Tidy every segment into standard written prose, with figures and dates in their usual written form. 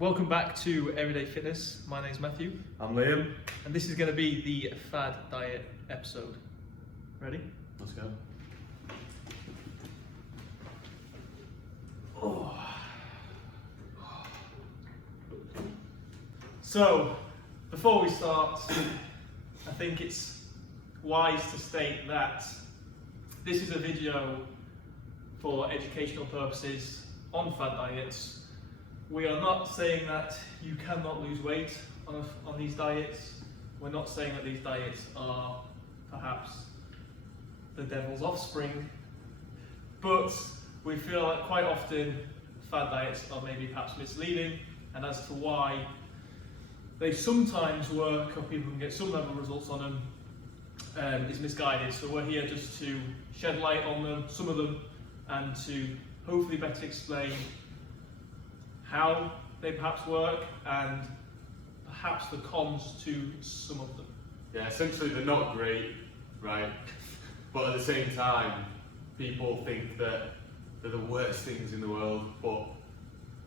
Welcome back to Everyday Fitness. My name's Matthew. I'm Liam. And this is going to be the FAD diet episode. Ready? Let's go. So, before we start, I think it's wise to state that this is a video for educational purposes on FAD diets. We are not saying that you cannot lose weight on these diets. We're not saying that these diets are perhaps the devil's offspring, but we feel that quite often FAD diets are maybe perhaps misleading, and as to why they sometimes work or people can get some level of results on them is misguided. So we're here just to shed light on them, some of them, and to hopefully better explain how they perhaps work and perhaps the cons to some of them. Yeah, essentially they're not great, right? But at the same time, people think that they're the worst things in the world. But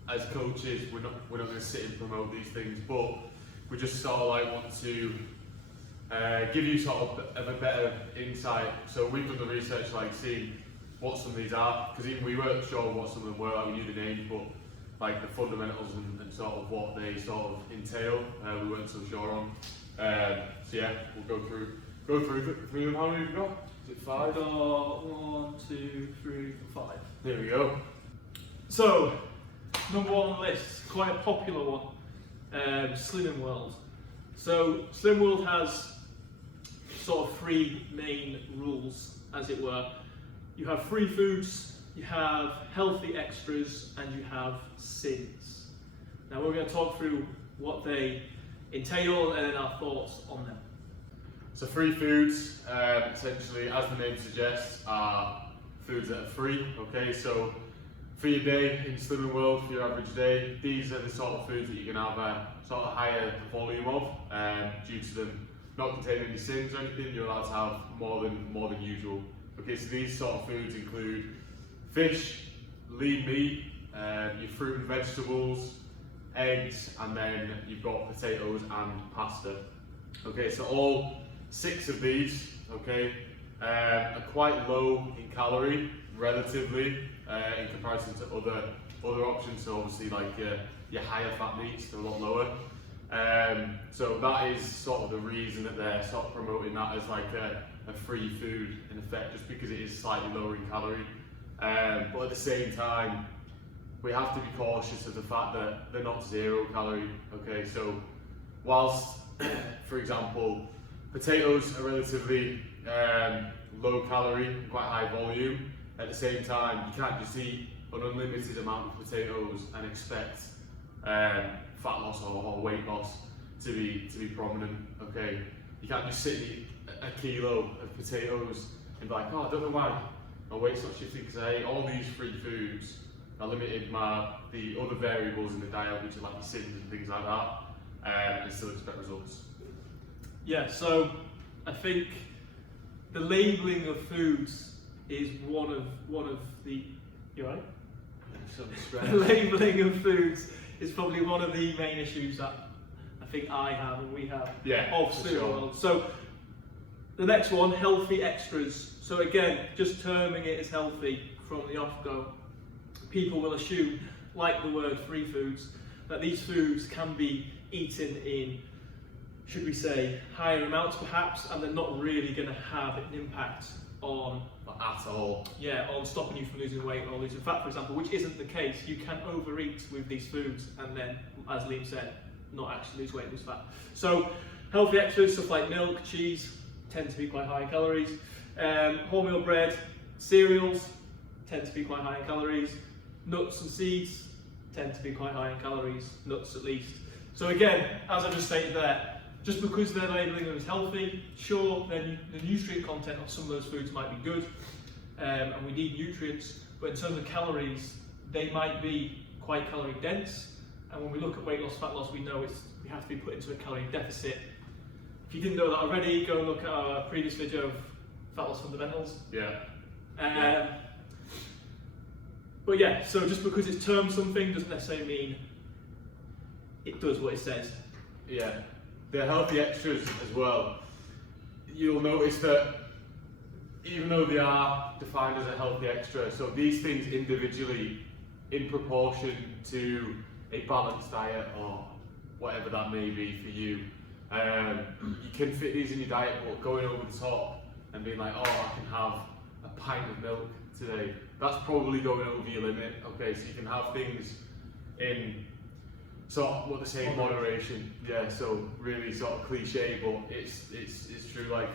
as coaches, we're not going to sit and promote these things. But we just sort of like want to give you sort of a better insight. So we've done the research, like seeing what some of these are, because even we weren't sure what some of them were. Like we knew the names, but like the fundamentals and sort of what they sort of entail, we weren't so sure on. So yeah, we'll go through them. How many have we got? Is it 5? I've got 1, 2, 3, 4, 5. There we go. So, number one on the list, quite a popular one, Slimming World. So, Slimming World has sort of 3 main rules, as it were. You have free foods, you have healthy extras, and you have sins. Now we're going to talk through what they entail and then our thoughts on them. So free foods, essentially, as the name suggests, are foods that are free. Okay, so for your day in Slimming World, for your average day, these are the sort of foods that you can have a sort of higher volume of, due to them not containing any sins or anything. You're allowed to have more than usual. Okay, so these sort of foods include fish, lean meat, your fruit and vegetables, eggs, and then you've got potatoes and pasta. Okay, so all 6 of these, okay, are quite low in calorie, relatively, in comparison to other options. So obviously, like your higher fat meats, they're a lot lower. So that is sort of the reason that they're sort of promoting that as like a free food in effect, just because it is slightly lower in calorie. But at the same time, we have to be cautious of the fact that they're not 0 calorie. Okay, so whilst, for example, potatoes are relatively low calorie and quite high volume, at the same time, you can't just eat an unlimited amount of potatoes and expect fat loss or weight loss to be prominent. Okay, you can't just sit and eat a kilo of potatoes and be like, oh, I don't know why my weight's not shifting, because I ate all these free foods. I limited the other variables in the diet, which are like your sins and things like that, and still expect results. Yeah, so I think the labelling of foods is one of the. You right? The labelling of foods is probably one of the main issues that I think I have and we have of Slimming World. So the next one, healthy extras. So again, just terming it as healthy from the off-go, people will assume, like the word free foods, that these foods can be eaten in, should we say, higher amounts perhaps, and they're not really going to have an impact on at all. Yeah, on stopping you from losing weight or losing fat, for example, which isn't the case. You can overeat with these foods and then, as Liam said, not actually lose weight, lose fat. So healthy extras, stuff like milk, cheese, tend to be quite high in calories. Wholemeal bread, cereals tend to be quite high in calories. Nuts and seeds tend to be quite high in calories, nuts at least. So again, as I just stated there, just because they're labelling them as healthy, sure, then the nutrient content of some of those foods might be good, and we need nutrients, but in terms of calories, they might be quite calorie dense, and when we look at weight loss, fat loss, we know we have to be put into a calorie deficit. If you didn't know that already, go and look at our previous video of fat loss fundamentals. Yeah. But yeah, so just because it's termed something doesn't necessarily mean it does what it says. Yeah, the healthy extras as well. You'll notice that even though they are defined as a healthy extra, so these things individually, in proportion to a balanced diet or whatever that may be for you, you can fit these in your diet, but going over the top and being like, oh, I can have a pint of milk today, that's probably going over your limit. Okay, so you can have things in sort of what they say in moderation. Yeah, so really sort of cliche, but it's true. Like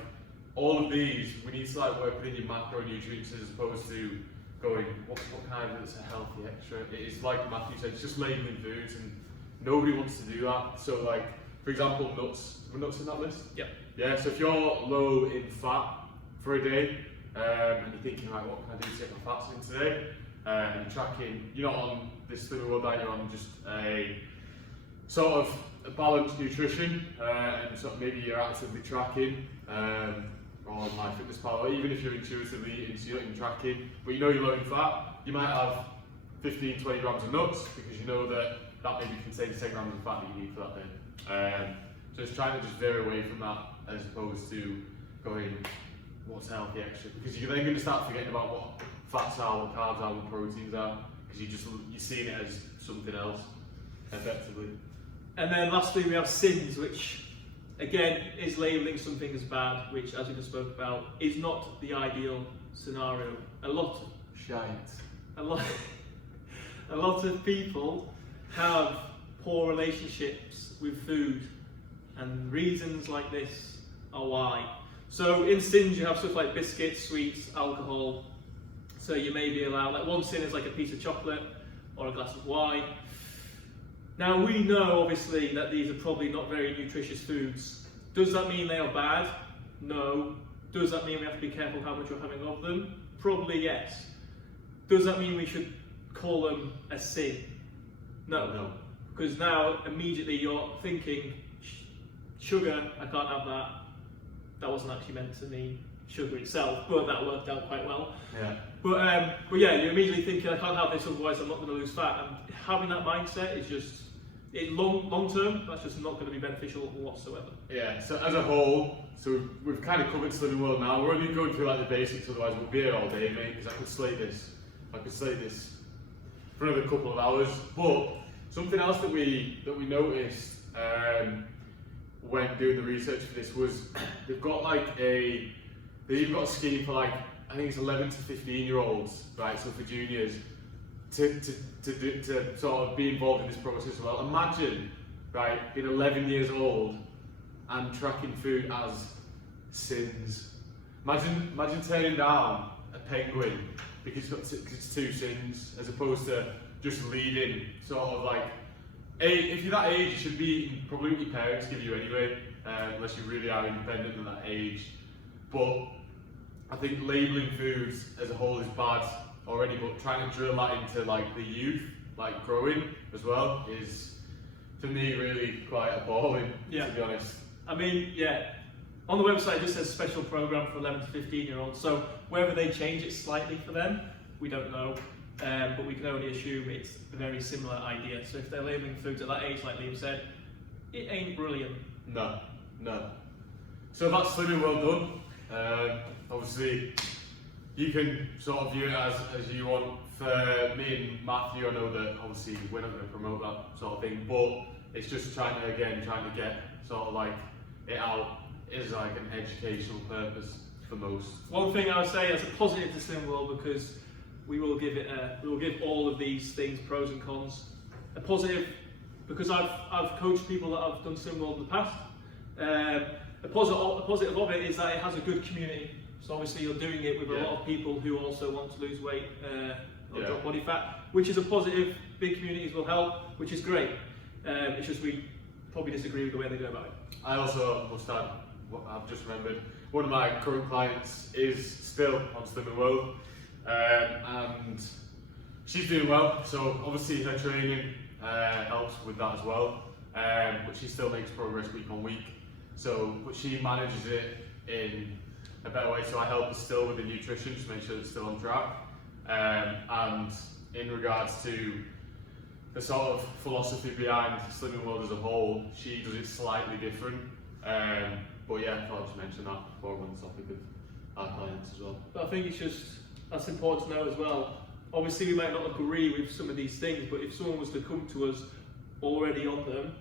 all of these, we need to like work within your macronutrients as opposed to going what kind of is a healthy extra. It is like Matthew said, it's just labeling foods, and nobody wants to do that. So like for example, nuts. Were nuts in that list? Yeah. Yeah. So if you're low in fat for a day, and you're thinking like, what can I do to get my fats in today? And you're tracking, you're not on this Slimming World diet, you're on just a sort of a balanced nutrition, and sort of maybe you're actively tracking, or on MyFitnessPal, or even if you're intuitively eating, so you're not even tracking, but you know you're low in fat, you might have 15-20 grams of nuts because you know that maybe contains 10 grams of fat that you need for that day. So it's trying to just veer away from that as opposed to going, what's a healthy extra? Because you're then going to start forgetting about what fats are, what carbs are, what proteins are, because you're seeing it as something else, effectively. And then lastly we have sins, which again is labelling something as bad, which as we just spoke about is not the ideal scenario. A lot of people have poor relationships with food, and reasons like this are why. So in sins you have stuff like biscuits, sweets, alcohol. So you may be allowed, like one sin is like a piece of chocolate or a glass of wine. Now we know obviously that these are probably not very nutritious foods. Does that mean they are bad? No. Does that mean we have to be careful how much we're having of them? Probably yes. Does that mean we should call them a sin? No. Because now immediately you're thinking, sugar, I can't have that. That wasn't actually meant to mean sugar itself, but that worked out quite well. Yeah. But yeah, you're immediately thinking, I can't have this, otherwise I'm not going to lose fat. And having that mindset is just, long term, that's just not going to be beneficial whatsoever. Yeah, so as a whole, so we've kind of covered Slimming World now. We're only going through like the basics, otherwise we'll be here all day, mate, because I could slate this for another couple of hours. But something else that we noticed when doing the research for this was they've even got a scheme for like, I think it's 11 to 15-year-olds, right? So for juniors to sort of be involved in this process as well. Imagine, right, being 11 years old and tracking food as sins. Imagine turning down a penguin because it's two sins, as opposed to just leading sort of like, if you're that age, you should be eating probably what your parents give you anyway, unless you really are independent at that age. But I think labelling foods as a whole is bad already, but trying to drill that into like the youth, like growing as well, is for me really quite appalling, to be honest. I mean, yeah, on the website it just says special program for 11 to 15-year-olds, so whether they change it slightly for them, we don't know. But we can only assume it's a very similar idea. So if they're labelling foods at that age, like Liam said, it ain't brilliant. No. So that's Slimming World done. Obviously, you can sort of view it as you want. For me and Matthew, I know that obviously we're not going to promote that sort of thing, but it's just trying to get sort of like it out as like an educational purpose for most. One thing I would say as a positive to Slimming World, because we will give all of these things pros and cons. A positive, because I've coached people that have done Slimming World in the past. A positive of it is that it has a good community. So obviously you're doing it with a lot of people who also want to lose weight or drop body fat, which is a positive. Big communities will help, which is great. It's just we probably disagree with the way they go about it. I also must add, I've just remembered, one of my current clients is still on Slimming World. And she's doing well, so obviously her training helps with that as well, but she still makes progress week on week, but she manages it in a better way, so I help her still with the nutrition, just make sure it's still on track, and in regards to the sort of philosophy behind Slimming World as a whole. She does it slightly different. But yeah, I thought I'd just mention that before we're on the topic of our clients as well. But I think that's important to know as well. Obviously, we might not agree with some of these things, but if someone was to come to us already on them,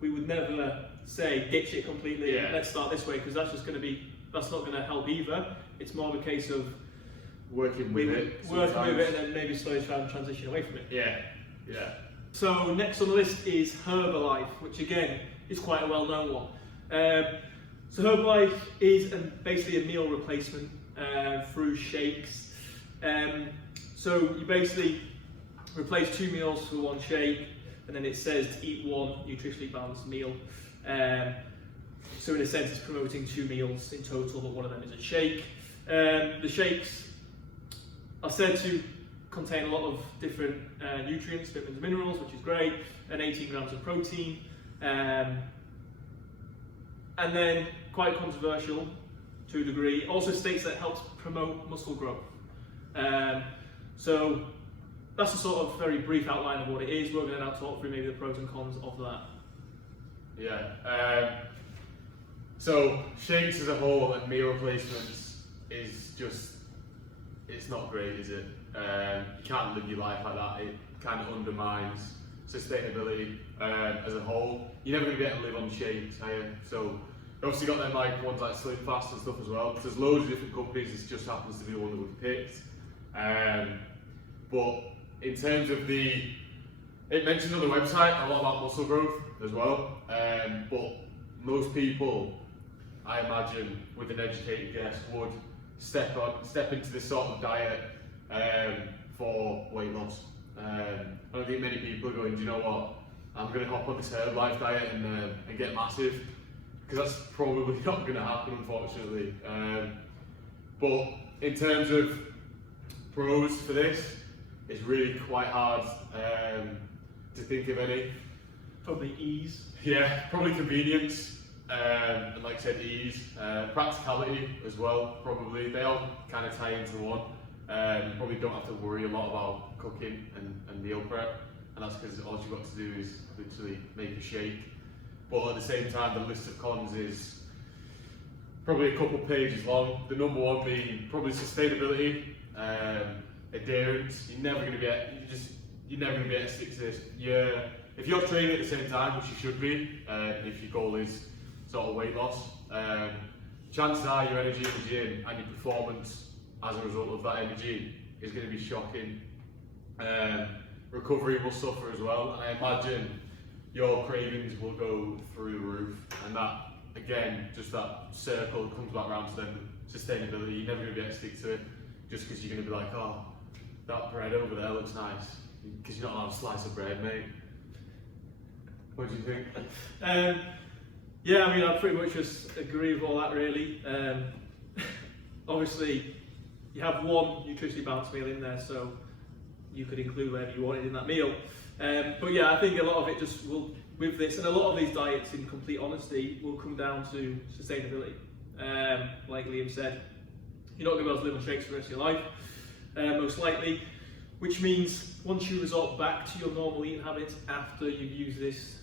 we would never say ditch it completely. Yeah. Let's start this way, because that's not going to help either. It's more of a case of working with it, and then maybe slowly try and transition away from it. Yeah. So next on the list is Herbalife, which again is quite a well-known one. So Herbalife is basically a meal replacement through shakes. So you basically replace 2 meals for 1 shake, and then it says to eat 1 nutritionally balanced meal. So in a sense, it's promoting 2 meals in total, but one of them is a shake. The shakes are said to contain a lot of different nutrients, vitamins and minerals, which is great, and 18 grams of protein. And then, quite controversial to a degree, also states that it helps promote muscle growth. So that's a sort of very brief outline of what it is. We're going to now talk through maybe the pros and cons of that. Yeah. So shakes as a whole and meal replacements is just, it's not great, is it? You can't live your life like that. It kind of undermines sustainability as a whole. You're never going to be able to live on shakes, are you? So you obviously got them like ones like Slim Fast and stuff as well. There's loads of different companies. This just happens to be the one that we've picked. But in terms of it mentions on the website a lot about muscle growth as well. But most people, I imagine, with an educated guess, would step into this sort of diet for weight loss. I don't think many people are going, do you know what, I'm going to hop on this Herbalife diet and get massive, because that's probably not going to happen, unfortunately. But in terms of pros for this, it's really quite hard to think of any. Probably ease. Yeah, probably convenience. And like I said, ease, practicality as well, probably. They all kind of tie into one. You probably don't have to worry a lot about cooking and meal prep, and that's because all you've got to do is literally make a shake. But at the same time, the list of cons is probably a couple pages long. The number one being probably sustainability, adherence. You're never going to be able to stick to this. If you're training at the same time, which you should be, if your goal is sort of weight loss, chances are your energy in the gym and your performance as a result of that energy is going to be shocking. Recovery will suffer as well, and I imagine your cravings will go through the roof. And that, again, just that circle comes back around to then sustainability. You're never going to be able to stick to it just because you're going to be like, oh, that bread over there looks nice, because you're not allowed a slice of bread, mate. What do you think? Yeah, I mean, I pretty much just agree with all that, really. Obviously, you have 1 nutritionally balanced meal in there, so you could include whatever you wanted in that meal. But yeah, I think a lot of it just will, with this, and a lot of these diets, in complete honesty, will come down to sustainability. Like Liam said, you're not going to be able to live on shakes for the rest of your life, most likely, which means once you resort back to your normal eating habits after you've used this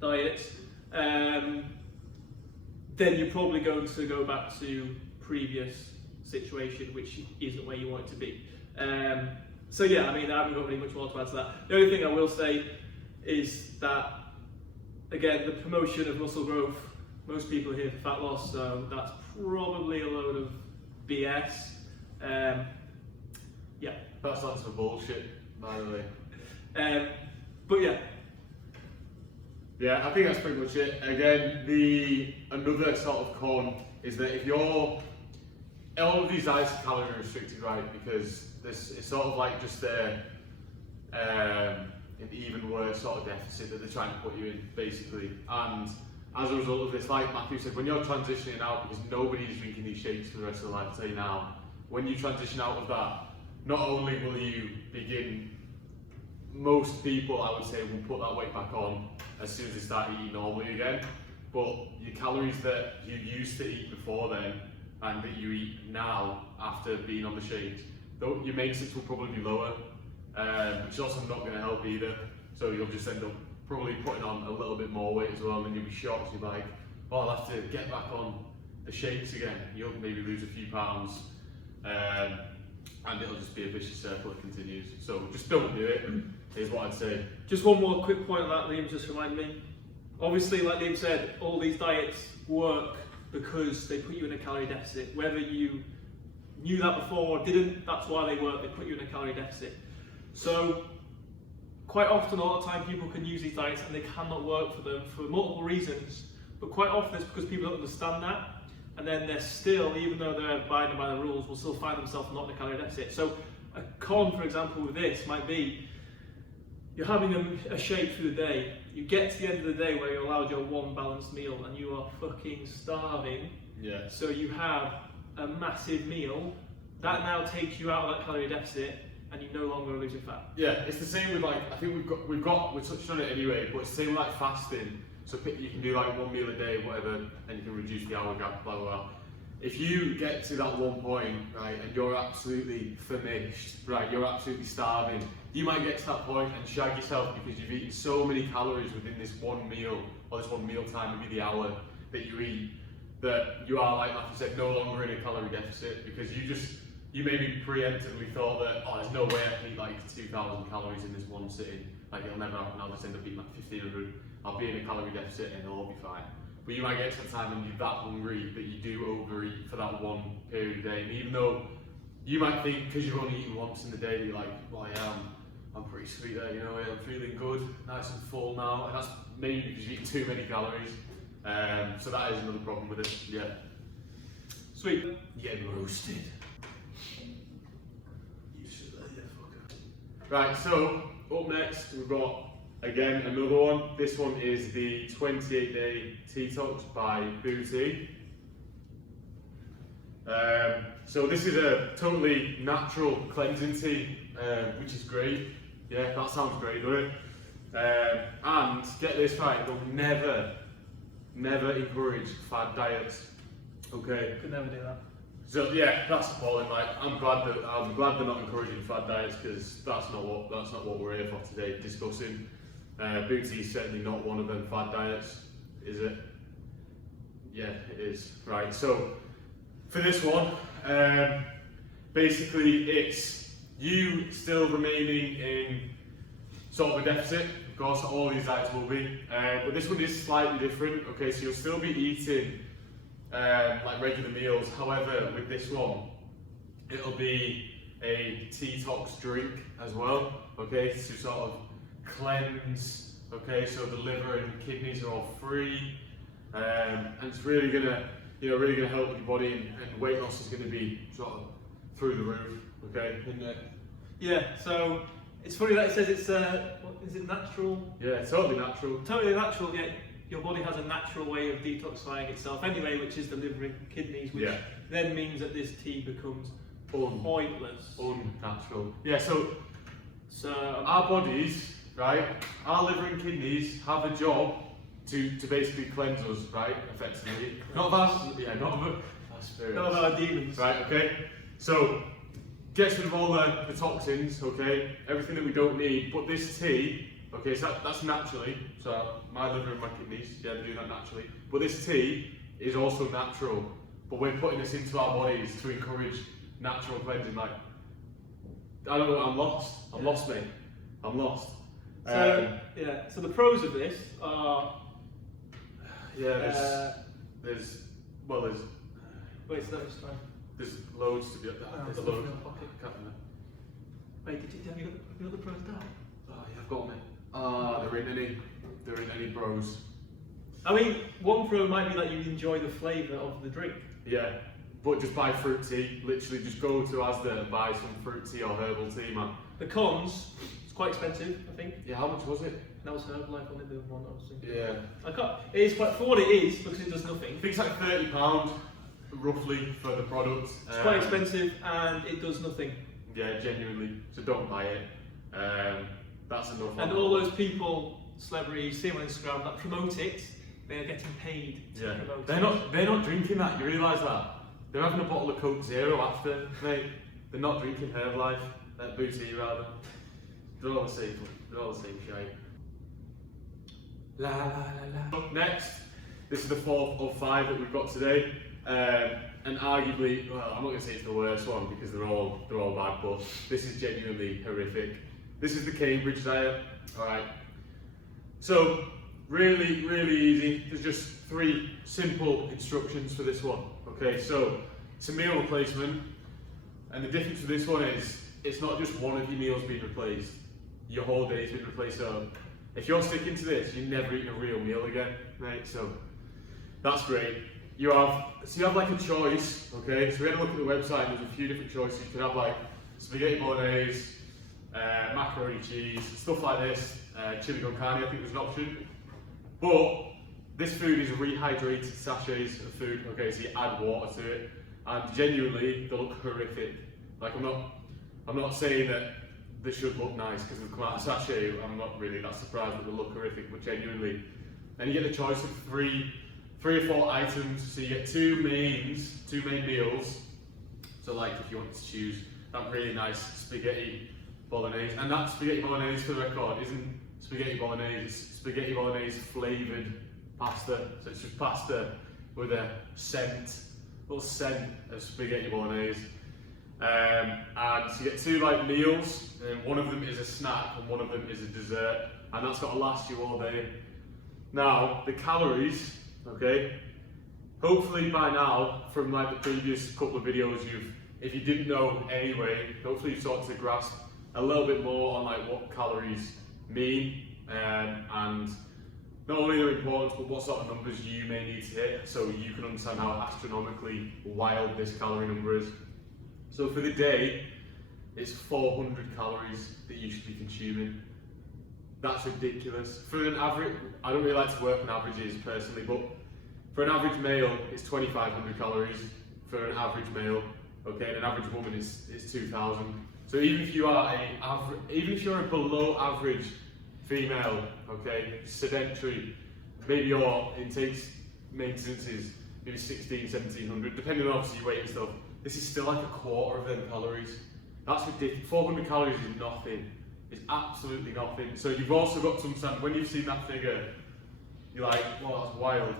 diet, then you're probably going to go back to previous situation, which isn't where you want it to be. So yeah, I mean, I haven't got really much more to add to that. The only thing I will say is that, again, the promotion of muscle growth, most people are here for fat loss, so that's probably a load of BS. Yeah. That stands for bullshit, by the way. But yeah. Yeah, I think that's pretty much it. Again, another sort of con is that if all of these diets are calorie restricted, right? Because it's sort of like just an even worse sort of deficit that they're trying to put you in, basically. And as a result of this, like Matthew said, when you're transitioning out, because nobody's drinking these shakes for the rest of their life, I'll tell you now, when you transition out of that, not only will you begin, most people, I would say, will put that weight back on as soon as they start eating normally again, but your calories that you used to eat before then and that you eat now after being on the shakes, your maintenance will probably be lower. which is also not going to help either. So you'll just end up probably putting on a little bit more weight as well, and then you'll be shocked. You're like, oh, I'll have to get back on the shakes again. You'll maybe lose a few pounds, and it'll just be a vicious circle that continues. So just don't do it, is what I'd say. Just one more quick point on that, Liam, just remind me. Obviously, like Liam said, all these diets work because they put you in a calorie deficit. Whether you knew that before or didn't, that's why they work. They put you in a calorie deficit. So quite often, a lot of time, people can use these diets and they cannot work for them for multiple reasons. But quite often it's because people don't understand that, and then they're still, even though they're abiding by the rules, will still find themselves not in a calorie deficit. So a con, for example, with this might be you're having a shake through the day. You get to the end of the day where you're allowed your one balanced meal and you are fucking starving. Yeah. So you have a massive meal that now takes you out of that calorie deficit, and you no longer are losing fat. Yeah, it's the same with like, I think we've touched on it anyway, but it's the same with like fasting. So you can do like one meal a day, whatever, and you can reduce the hour gap, blah, blah, blah. If you get to that one point, right, and you're absolutely famished, right, you're absolutely starving, you might get to that point and shag yourself because you've eaten so many calories within this one meal, or this one meal time, maybe the hour that you eat, that you are, like Matthew said, no longer in a calorie deficit, because you maybe preemptively thought that, oh, there's no way I can eat like 2,000 calories in this one sitting, like it'll never happen, I'll just end up eating like 1,500, I'll be in a calorie deficit and it'll all be fine. But you might get to a time when you're that hungry that you do overeat for that one period of day, and even though you might think, because you've only eaten once in the day, that you're like, well, yeah, I'm pretty sweet there, you know, I'm feeling good, nice and full now, and that's maybe because you've eaten too many calories. So that is another problem with it, yeah. Sweet. Getting roasted. Right, so up next we've got, again, another one. This one is the 28-day detox by Booty. So this is a totally natural cleansing tea, which is great. Yeah, that sounds great, doesn't it? And get this right, they'll never encourage fad diets. Okay. Could never do that. So yeah, that's appalling. Like, I'm glad they're not encouraging fad diets, because that's not what we're here for today discussing. Booty is certainly not one of them fad diets, is it? Yeah, it is. Right. So for this one, basically it's you still remaining in sort of a deficit. Of course, all these diets will be, but this one is slightly different. Okay, so you'll still be eating like regular meals. However, with this one, it'll be a detox drink as well. Okay, to sort of cleanse. Okay, so the liver and kidneys are all free, and it's really gonna, really gonna help your body, and weight loss is gonna be sort of through the roof. Okay, isn't it? Yeah. So it's funny that it says it's what is it, natural? Yeah, totally natural. Totally natural. Yeah. Your body has a natural way of detoxifying itself anyway, which is the liver and kidneys, which then means that this tea becomes pointless. Unnatural. Yeah, so our bodies, right, our liver and kidneys have a job to basically cleanse us, right, effectively. Not of our spirits. Not of our demons. Right, okay? So, gets rid of all the toxins, okay, everything that we don't need, but this tea, okay, so that's naturally, so my liver and my kidneys, yeah, they do that naturally. But this tea is also natural, but we're putting this into our bodies to encourage natural cleansing. Like, I don't know, I'm lost. I'm lost, mate. I'm lost. So, so the pros of this are... Yeah, there's Wait, so that was fine. There's loads to be up there. There's loads. loads. Can't remember. Wait, have you got the pros down? Oh, yeah, I've got them. There ain't any pros. I mean, one pro might be that you enjoy the flavour of the drink. Yeah, but just buy fruit tea. Literally, just go to Asda and buy some fruit tea or herbal tea, man. The cons, it's quite expensive, I think. Yeah, how much was it? That was Herbalife, only the one I was thinking. Yeah. It is quite, for what it is, because it does nothing. I think it's like £30 roughly for the product. It's quite expensive and it does nothing. Yeah, genuinely. So don't buy it. That's enough. And all those people, celebrities, see them on Instagram that promote it, they're getting paid to promote it. They're not drinking that, you realise that? They're having a bottle of Coke Zero after, mate. They're not drinking Herbalife, Booty rather. They're all the same. They're all the same shite. La la la la. Next, this is the 4th of 5 that we've got today, and arguably, well, I'm not going to say it's the worst one because they're all bad, but this is genuinely horrific. This is the Cambridge diet. All right. So really easy. There's just 3 simple instructions for this one. Okay, so it's a meal replacement, and the difference with this one is it's not just one of your meals being replaced. Your whole day's been replaced. So if you're sticking to this, you're never eating a real meal again, right? So that's great. You have like a choice, okay? So we had a look at the website, and there's a few different choices. You can have like spaghetti bolognese, macaroni cheese, stuff like this, chili con carne, I think there's an option. But this food is rehydrated sachets of food, okay? So you add water to it, and genuinely, they look horrific. Like I'm not saying that they should look nice because they've come out of sachet. I'm not really that surprised that they look horrific, but genuinely. And you get the choice of three or 4 items. So you get 2 main meals. So like if you want to choose that really nice spaghetti bolognese, and that spaghetti bolognese, for the record, isn't spaghetti bolognese, it's spaghetti bolognese flavoured pasta. So it's just pasta with a little scent of spaghetti bolognese. And so you get 2 like meals, and one of them is a snack and one of them is a dessert, and that's got to last you all day. Now the calories, okay, hopefully by now from like the previous couple of videos, if you didn't know anyway, hopefully you've started to grasp a little bit more on like what calories mean, and not only their importance but what sort of numbers you may need to hit so you can understand how astronomically wild this calorie number is. So for the day, it's 400 calories that you should be consuming. That's ridiculous. For an average, I don't really like to work on averages personally, but for an average male, it's 2,500 calories for an average male. Okay, and an average woman is 2,000. So even if you're a below average female, okay, sedentary, maybe your intake maintenance is maybe 1,600, 1,700, depending on obviously your weight and stuff. This is still like a quarter of them calories. That's ridiculous. 400 calories is nothing. It's absolutely nothing. So you've also got to understand, when you've seen that figure, you're like, well, that's wild.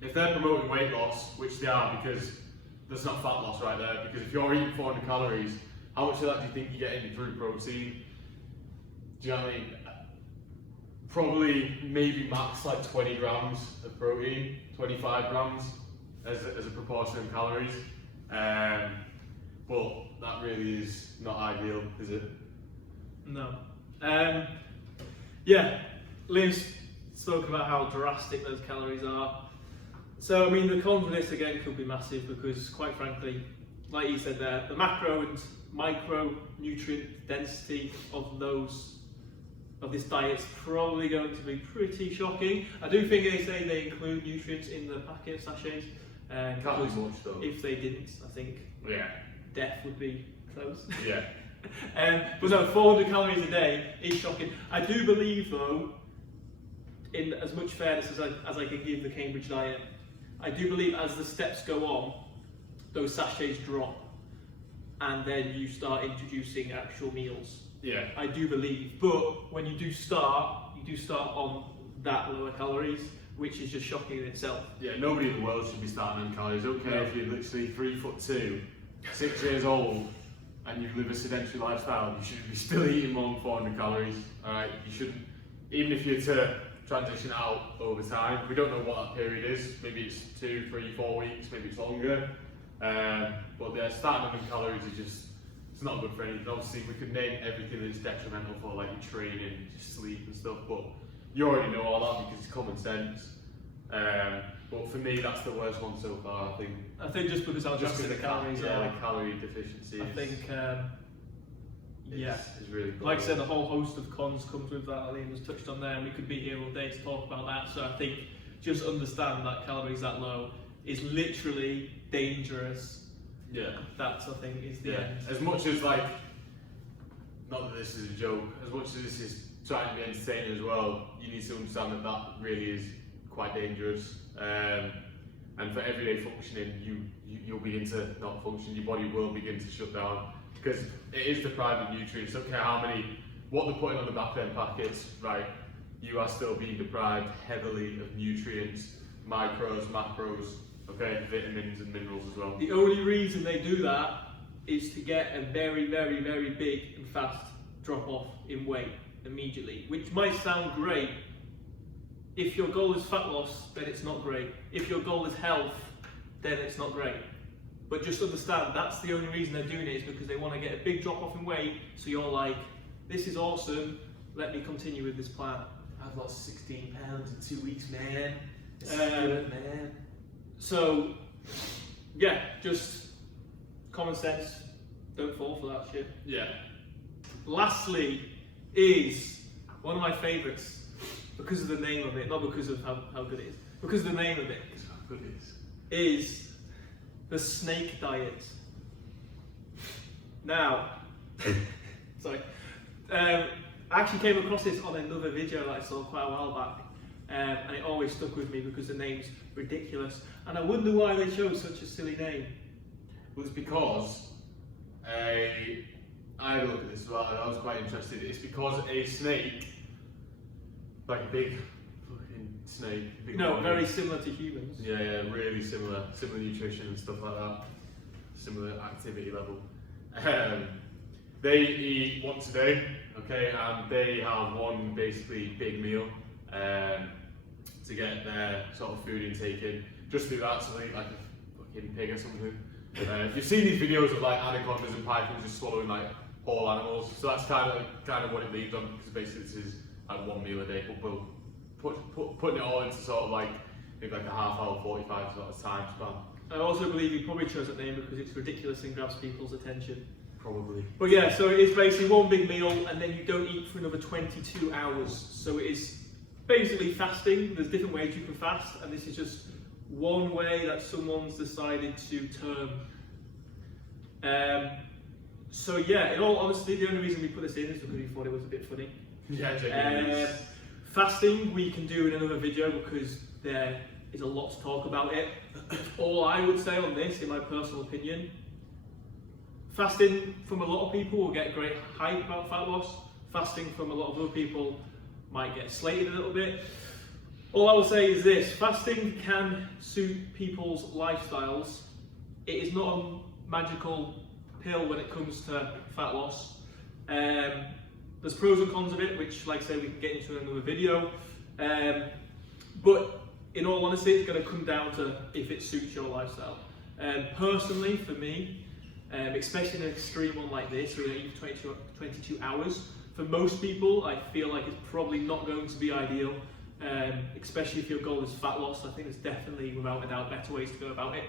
If they're promoting weight loss, which they are, because there's not fat loss right there, because if you're eating 400 calories, how much of that do you think you're getting through protein? Do you know what I mean? Probably, maybe max like 20 grams of protein, 25 grams as a proportion of calories. But that really is not ideal, is it? No. Yeah, Liam's spoke about how drastic those calories are. So, I mean, the con for this again could be massive because, quite frankly, like you said there, the macro and micronutrient density of this diet is probably going to be pretty shocking. I do think they say they include nutrients in the packet of sachets. Can't be much though. If they didn't, I think death would be close. Yeah. But no, 400 calories a day is shocking. I do believe though, in as much fairness as I can give the Cambridge diet, I do believe as the steps go on, those sachets drop, and then you start introducing actual meals. Yeah. I do believe, but when you do start on that lower calories, which is just shocking in itself. Yeah, nobody in the world should be starting on calories. Okay, if you're literally 3'2", 6 years old, and you live a sedentary lifestyle, you should be still eating more than 400 calories. All right, you shouldn't. Even if you're to transition out over time, we don't know what that period is. Maybe it's 2, 3, 4 weeks. Maybe it's longer. But yeah, starting on calories is just—it's not good for anything. Obviously, we could name everything that's detrimental for like your training, your sleep and stuff, but you already know all that because it's common sense. But for me, that's the worst one so far. I think just because how drastic the calories are. Like calorie deficiency. I think, it's really cool. Like I said, a whole host of cons comes with that. Liam was touched on there, and we could be here all day to talk about that. So I think just understand that calories that low is literally dangerous. Yeah. That's, I think, is the end. As much as like, not that this is a joke, as much as this is trying to be entertaining as well, you need to understand that that really is quite dangerous. And for everyday functioning, you'll begin to not function. Your body will begin to shut down. because it is deprived of nutrients. Don't care what they're putting on the back of them packets, right? You are still being deprived heavily of nutrients, micros, macros, okay, vitamins and minerals as well. The only reason they do that is to get a very, very, very big and fast drop off in weight immediately, which might sound great. If your goal is fat loss, then it's not great. If your goal is health, then it's not great. But just understand, that's the only reason they're doing it, is because they want to get a big drop off in weight, so you're like, this is awesome, let me continue with this plan. I've lost 16 pounds in 2 weeks, man. This is good, man. So, yeah, just common sense, don't fall for that shit. Yeah. Lastly is one of my favourites, because of the name of it, not because of how good it is, because of the name of it, How good it is the snake diet. Now, sorry, I actually came across this on another video that I saw quite a while back, and it always stuck with me because the name's ridiculous, and I wonder why they chose such a silly name. Well, it's because I had a look at this as well, and I was quite interested. It's because a snake, like a big fucking snake, big No, body. very similar to humans. Yeah, really similar nutrition and stuff like that, similar activity level. They eat once a day, okay, and they have one basically big meal to get their sort of food intake in. Just do that, so they eat like a fucking pig or something. You've seen these videos of like anacondas and pythons just swallowing like whole animals, so that's kind of what it leads on, because basically this is like one meal a day, but putting it all into sort of like maybe like a half hour, 45 sort of time span. I also believe you probably chose that name because it's ridiculous and grabs people's attention. Probably. But yeah, so it is basically one big meal and then you don't eat for another 22 hours. So it is basically fasting. There's different ways you can fast, and this is just one way that someone's decided to term. So yeah, in all honesty, the only reason we put this in is because we thought it was a bit funny. Yeah, genuinely. Fasting we can do in another video because there is a lot to talk about it. All I would say on this, in my personal opinion, fasting from a lot of people will get great hype about fat loss. Fasting from a lot of other people might get slated a little bit. All I will say is this: fasting can suit people's lifestyles. It is not a magical pill when it comes to fat loss. There's pros and cons of it, which, like I say, we can get into in another video. But in all honesty, it's going to come down to if it suits your lifestyle. Personally, for me, especially in an extreme one like this, where you eat for 22 hours, for most people, I feel like it's probably not going to be ideal. Especially if your goal is fat loss. I think there's definitely, without a doubt, better ways to go about it.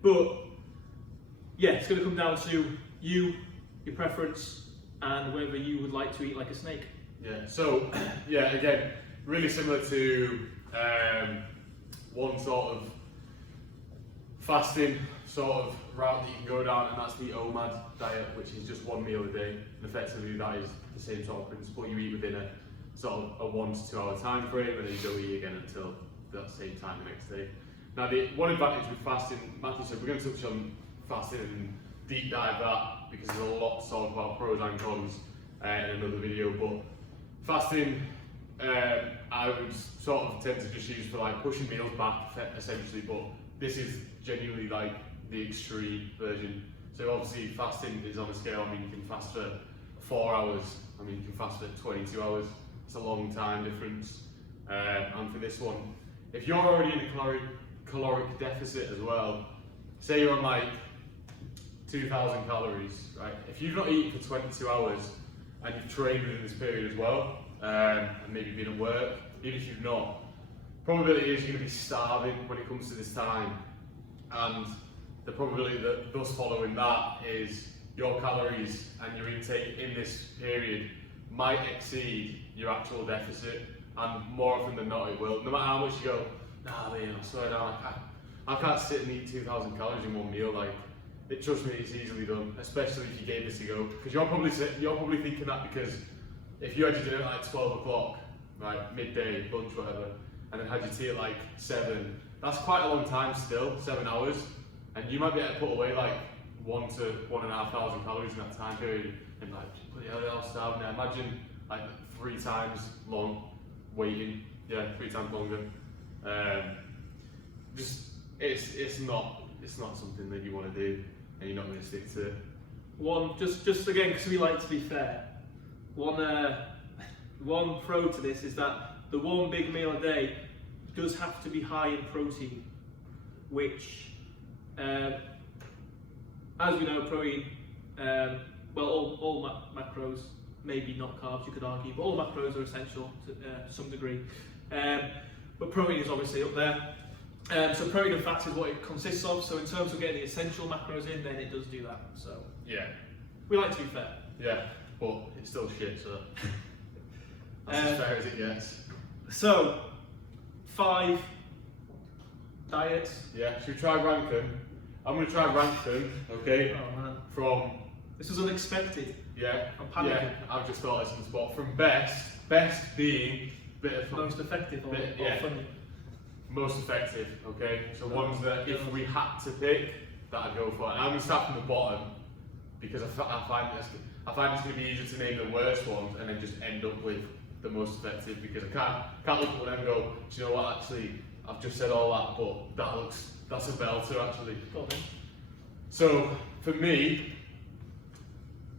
But yeah, it's going to come down to you, your preference, and whether you would like to eat like a snake. Yeah, so yeah, again, really similar to one sort of fasting sort of route that you can go down, and that's the OMAD diet, which is just one meal a day. And effectively that is the same sort of principle. You eat within a sort of a 1 to 2 hour time frame, and then you don't eat again until that same time the next day. Now, the one advantage with fasting, Matthew said, we're going to touch on fasting and deep dive that, because there's a lot to talk about pros and cons in another video. But fasting, I would sort of tend to just use for like pushing meals back essentially, but this is genuinely like the extreme version. So obviously fasting is on a scale. I mean, you can fast for 4 hours, I mean, you can fast for 22 hours. It's a long time difference. And for this one, if you're already in a caloric deficit as well, say you're on like 2,000 calories, right? If you've not eaten for 22 hours and you've trained within this period as well, and maybe been at work, even if you've not, probability is you're going to be starving when it comes to this time. And the probability that thus following that is your calories and your intake in this period might exceed your actual deficit, and more often than not it will. No matter how much you go, nah, man, I swear down, I can't sit and eat 2,000 calories in one meal. Like, trust me, it's easily done, especially if you gave this a go. Because you're probably thinking that because if you had your dinner at like 12 o'clock, right, midday, lunch, whatever, and then had your tea at like 7, that's quite a long time still, 7 hours, and you might be able to put away like 1 to 1,500 calories in that time period, and like, bloody hell, they're all starving there. Imagine like 3 times long waiting, 3 times longer. Just it's not something that you want to do, and you're not going to stick to. Just again, because we like to be fair. One pro to this is that the one big meal a day does have to be high in protein, which, as we know, protein, all macros, maybe not carbs, you could argue, but all macros are essential to some degree. But protein is obviously up there. So protein and fats is what it consists of. So in terms of getting the essential macros in, then it does do that. So yeah, we like to be fair. Yeah, but it's still shit. So that's as fair as it gets. So 5 diets. Yeah, should we try rank them? I'm going to try rank them. Okay. Oh man. From this was unexpected. Yeah. I'm panicking. Yeah, I've just thought this on the spot. From best being bit of fun. Most effective or funny. Most effective, okay? So ones that if we had to pick, that I'd go for. And I'm going to start from the bottom because I find it's going to be easier to name the worst ones and then just end up with the most effective, because I can't look at one and go, do you know what, actually, I've just said all that, but that's a belter actually. So for me,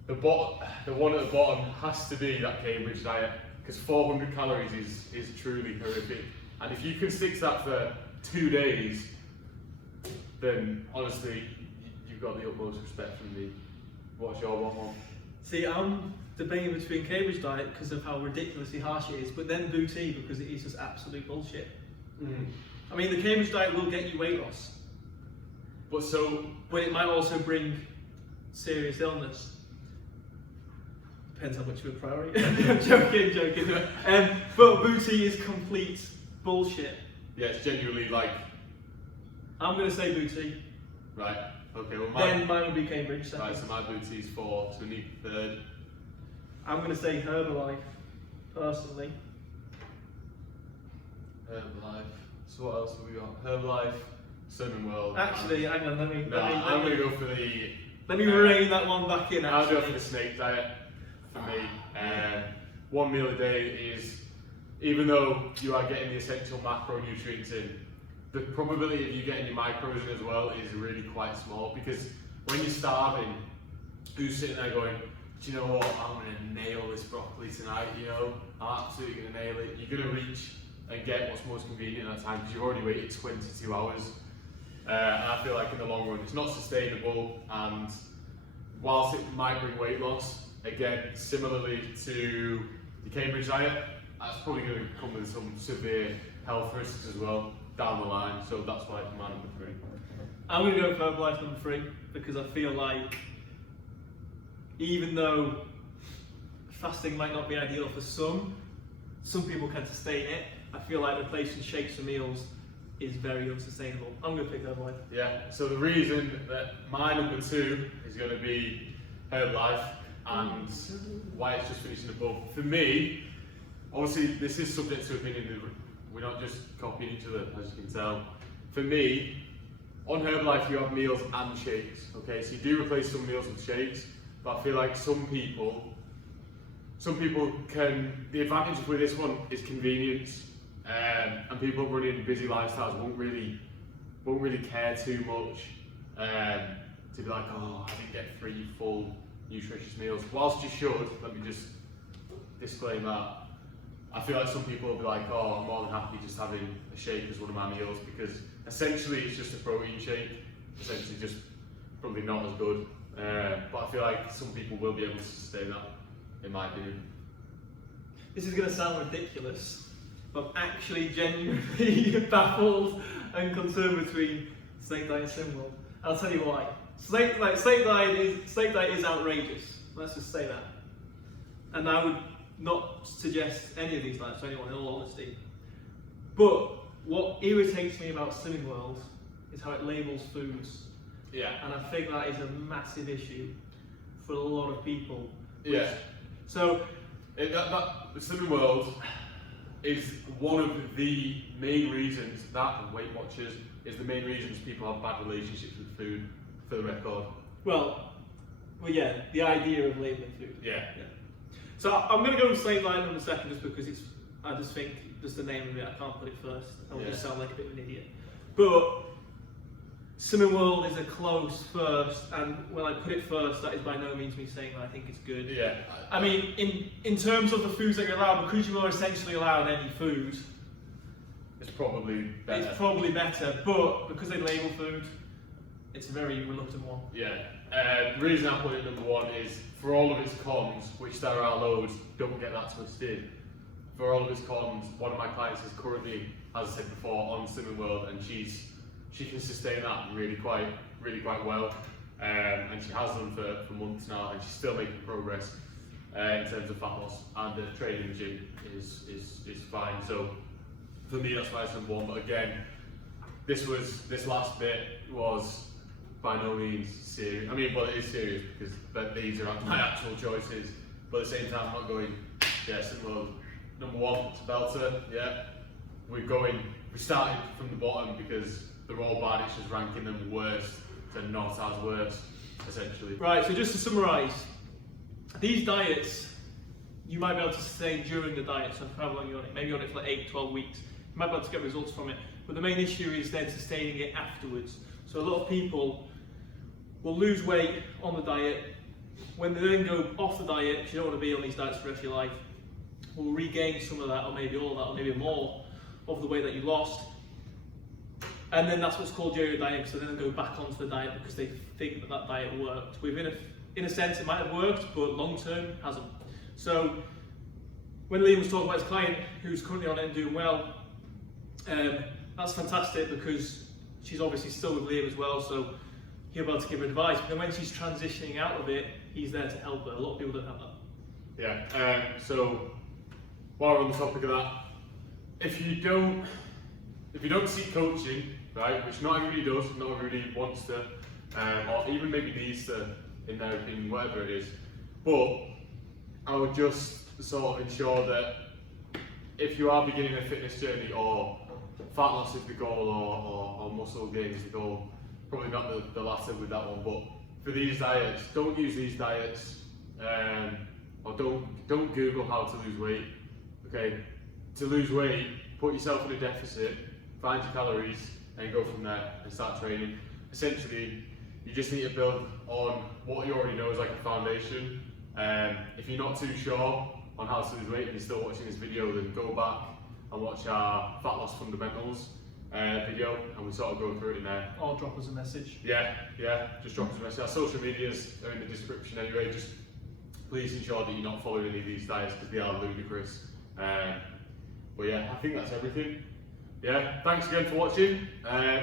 the one at the bottom has to be that Cambridge diet, because 400 calories is truly horrific. And if you can stick to that for 2 days, then honestly, you've got the utmost respect from me. What's your one? See, I'm debating between Cambridge diet because of how ridiculously harsh it is, but then booty because it is just absolute bullshit. I mean, the Cambridge diet will get you weight loss, but it might also bring serious illness. Depends how much of a priority. joking. But booty is complete bullshit. Yeah, it's genuinely like. I'm going to say booty. Right. Okay. Well, then mine would be Cambridge. Second. Right. So my booty is 4. So we need 3rd. I'm going to say Herbalife, personally. Herbalife. So what else have we got? Herbalife, Cinnamon World. Actually, hang on. I'm going to go for the. Let me rein that one back in. I'll go for the snake diet. For me, 1 meal a day is, even though you are getting the essential macronutrients in, the probability of you getting your micros in as well is really quite small, because when you're starving, who's sitting there going, do you know what, I'm going to nail this broccoli tonight, I'm absolutely going to nail it. You're going to reach and get what's most convenient at that time, because you've already waited 22 hours. And I feel like in the long run, it's not sustainable, and whilst it might bring weight loss, again, similarly to the Cambridge diet, that's probably going to come with some severe health risks as well down the line. So that's why it's my number 3. I'm going to go for Herbalife number 3 because I feel like, even though fasting might not be ideal for some people can sustain it. I feel like replacing shakes for meals is very unsustainable. I'm going to pick Herbalife. Yeah. So the reason that my number 2 is going to be Herbalife, and why it's just finishing above. For me, obviously this is subject to opinion, we're not just copying each other, as you can tell. For me, on Herbalife you have meals and shakes, okay? So you do replace some meals with shakes, but I feel like some people can, the advantage with this one is convenience, and people running busy lifestyles won't really care too much to be like, oh, I didn't get 3 full nutritious meals. Whilst you should, let me just disclaim that, I feel like some people will be like, oh, I'm more than happy just having a shake as one of my meals, because essentially it's just a protein shake, essentially just probably not as good, but I feel like some people will be able to sustain that, in my opinion. This is going to sound ridiculous, but I'm actually genuinely baffled and concerned between snake diet and Cinnamon World. I'll tell you why. Snake diet is outrageous. Let's just say that. And I would not suggest any of these diets to anyone, in all honesty. But what irritates me about Cinnamon World is how it labels foods. Yeah. And I think that is a massive issue for a lot of people. Yeah. So the Cinnamon World is one of the main reasons that, and Weight Watchers, is the main reasons people have bad relationships with food, for the record. Well, yeah, the idea of labelling food. Yeah. So I'm going to go with slave diet number second just because I just think just the name of it, I can't put it first. I would just sound like a bit of an idiot. But Swimming World is a close first, and when I put it first, that is by no means me saying that I think it's good. Yeah. I mean, in terms of the foods that you're allowed, because you're essentially allowed any food, It's probably better. it's probably better, but because they label food, it's a very reluctant one. Yeah. The reason I put it number one is for all of its cons, which there are loads, don't get that twisted. For all of its cons, one of my clients is currently, as I said before, on Swimming World, and she can sustain that really quite well, and she has done for months now, and she's still making progress in terms of fat loss, and the training in the gym is fine. So for me, that's why it's number one. But again, this last bit was by no means serious. I mean, well, it is serious because these are my actual choices. But at the same time, I'm not going, yes, well, number one, it's a belter, yeah. We started from the bottom because they're all bad, it's just ranking them worst to not as worst, essentially. Right, so just to summarise, these diets, you might be able to sustain during the diet, so for how long you're on it, maybe on it for like 8, 12 weeks. You might be able to get results from it, but the main issue is then sustaining it afterwards. So a lot of people will lose weight on the diet. When they then go off the diet, because you don't want to be on these diets for the rest of your life, will regain some of that, or maybe all of that, or maybe more of the weight that you lost. And then that's what's called yo-yo dieting, so then they go back onto the diet because they think that diet worked. In a sense, it might have worked, but long term, hasn't. So when Liam was talking about his client who's currently on it and doing well, that's fantastic because she's obviously still with Liam as well, so he'll be able to give her advice. But then when she's transitioning out of it, he's there to help her. A lot of people don't have that. Yeah, so while we're on the topic of that, if you don't seek coaching, right, which not everybody does, not everybody wants to, or even maybe needs to, in their opinion, whatever it is, but I would just sort of ensure that if you are beginning a fitness journey, or fat loss is the goal, or muscle gain is the goal, probably not the latter with that one, but for these diets, don't use these diets, or don't Google how to lose weight. Okay, to lose weight, put yourself in a deficit, find your calories, and go from there and start training. Essentially, you just need to build on what you already know as like a foundation. If you're not too sure on how to lose weight and you're still watching this video, then go back and watch our fat loss fundamentals video, and we sort of go through it in there. Or drop us a message. Yeah, just drop us a message. Our social medias are in the description anyway. Just please ensure that you're not following any of these diets because they are ludicrous. But yeah, I think that's everything. Yeah, thanks again for watching.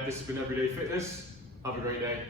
This has been Everyday Fitness. Have a great day.